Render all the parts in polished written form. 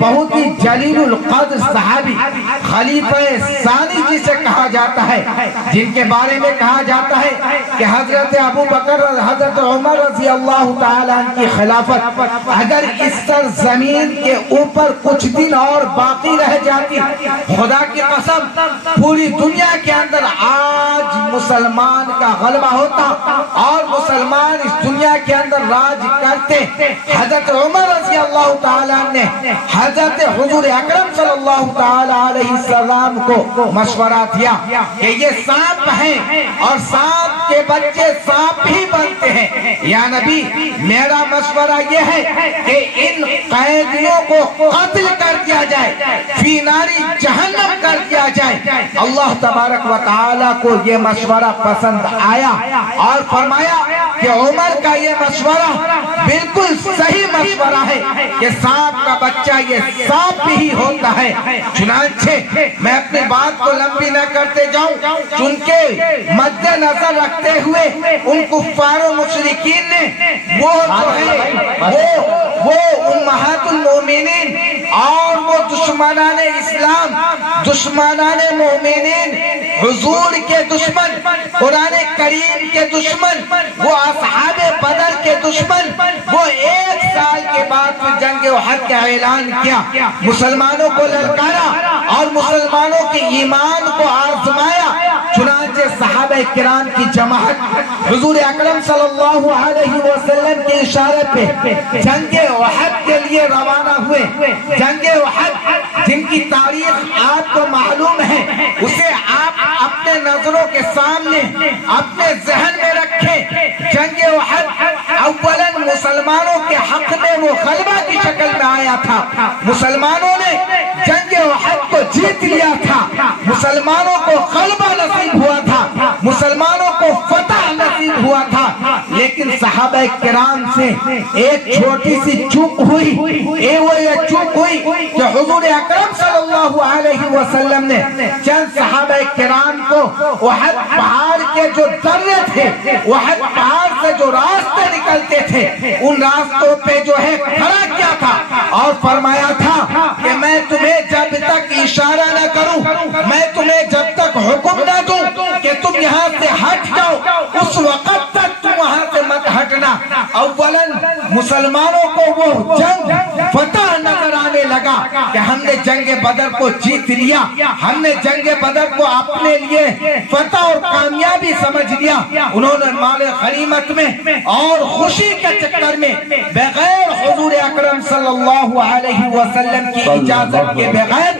بہت ہی جلیل القدر صحابی خلیفہ ثانی جسے کہا جاتا ہے، جن کے بارے میں کہا جاتا ہے کہ حضرت ابو بکر اور حضرت عمر رضی اللہ تعالیٰ عنہ کی خلافت اگر اس سرزمین کے اوپر کچھ دن اور باقی رہ جاتی، خدا کی قسم پوری دنیا کے اندر آج مسلمان کا غلبہ ہوتا اور مسلمان اس دنیا کے اندر راج کرتے۔ حضرت عمر رضی اللہ تعالیٰ نے حضرت حضور اکرم صلی اللہ تعالیٰ علیہ السلام کو مشورہ دیا کہ یہ سانپ ہیں اور سانپ کے بچے سانپ ہی بنتے ہیں، یا نبی میرا مشورہ یہ ہے کہ ان قیدیوں کو قتل کر دیا جائے، فی ناری جہنم کر دیا جائے۔ اللہ تبارک و تعالیٰ کو یہ مشورہ پسند آیا اور فرمایا کہ عمر کا یہ مشورہ بالکل صحیح مشورہ ہے کہ سانپ کا بچہ یہ سانپ ہی ہوتا ہے۔ چنانچہ میں اپنی بات کو لمبی نہ کرتے جاؤں، چونکہ مد نظر رکھتے ہوئے ان کفار و مشرکین نے وہ امہات المومنین اور وہ دشمنان اسلام، دشمنان مومنین، حضور کے دشمن، قرآن کریم کے دشمن، وہ اصحاب بدر کے دشمن، وہ 1 سال کے بعد جنگ احد کا اعلان کیا، مسلمانوں کو للکارا اور مسلمانوں کے ایمان کو آزمایا۔ چنانچہ صحابہ کرام کی جماعت حضور اکرم صلی اللہ علیہ وسلم کے اشارے پہ جنگ احد کے لیے روانہ ہوئے۔ جنگ احد جن کی تاریخ آپ کو معلوم ہے، اسے آپ اپنے نظروں کے سامنے اپنے ذہن میں رکھیں۔ جنگ احد اولاً مسلمانوں کے حق میں وہ غلبہ کی شکل میں آیا تھا، مسلمانوں نے جنگ احد کو جیت لیا تھا، مسلمانوں کو غلبہ نصیب ہوا تھا، مسلمانوں کو فتح نصیب ہوا تھا، لیکن صحابہ کرام سے ایک چھوٹی سی چوک ہوئی۔ وہ یہ چوک ہوئی کہ حضور اکرم صلی اللہ علیہ وسلم نے چند صحابہ کرام کو احد پہاڑ کے جو درے تھے، احد پہاڑ سے جو راستے نکلتے تھے، ان راستوں پہ جو ہے کھڑا کیا تھا اور فرمایا تھا کہ میں تمہیں جب تک اشارہ نہ کروں، میں تمہیں جب تک حکم نہ دوں کہ تم یہاں سے ہٹ جاؤ، اس وقت تک تم وہاں سے مت ہٹنا۔ اولاً مسلمانوں کو وہ جنگ فتح نظر آنے لگا کہ ہم نے جنگ بدر کو جیت لیا، ہم نے جنگ بدر کو اپنے لیے فتح اور کامیابی سمجھ لیا۔ انہوں نے مال غنیمت میں اور خوشی کے چکر میں بغیر حضور اکرم صلی اللہ علیہ وسلم کی اجازت کے بغیر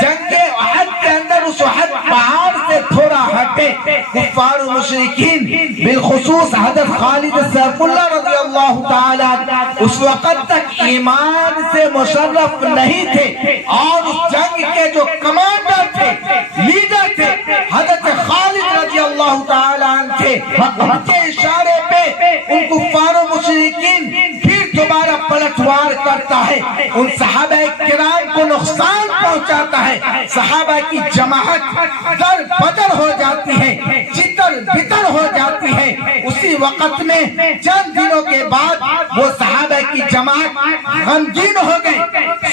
جنگ احد کے اندر اس احد پہاڑ سے تھوڑا ہٹے۔ کفار و مشرکین بالخصوص حضرت خالد سیف اللہ رضی اللہ تعالیٰ اس وقت تک ایمان سے مشرف نہیں تھے، اور اس جنگ کے جو کمانڈر تھے، لیڈر تھے، حضرت خالد رضی اللہ تعالیٰ عنہ تھے۔ ان کے اشارے پہ ان کفار و مشرکین پھر دوبارہ پلٹوار کرتا ہے، ان صحابہ کرام کو نقصان پہنچاتا ہے، صحابہ کی جماعت در بدر ہو جاتی ہے، چتر بتر ہو جاتی ہے۔ اسی وقت میں چند دنوں کے بعد وہ صحابہ کی جماعت غمگین ہو گئے،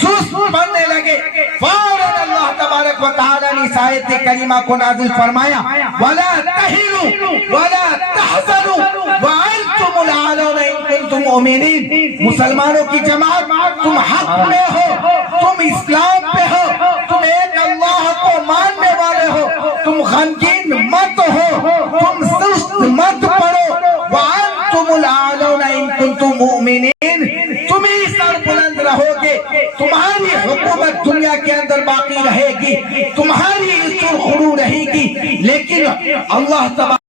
سست پڑنے لگے۔ فوراً اللہ تبارک و تعالیٰ نے اس آیت کریمہ کو نازل فرمایا، وَلَا تَهِنُوا وَلَا تَحْزَنُوا وَأَنْتُمُ الْأَعْلَوْنَ إِن كُنتُم مُؤْمِنِينَ۔ مسلمانوں کی جماعت، تم حق میں ہو، تم اسلام پہ ہو، تم ایک اللہ کو ماننے والے ہو، تم غمگین مت ہو، تم سست مت پڑو۔ وَأَنْتُمُ الْأَعْلَوْنَ إِن كُنتُم مُؤْمِنِينَ، تم ہی سر بلند رہو گے، تمہاری حکومت دنیا کے اندر باقی رہے گی، تمہاری عزت و خرو رہے گی۔ لیکن اللہ تبارک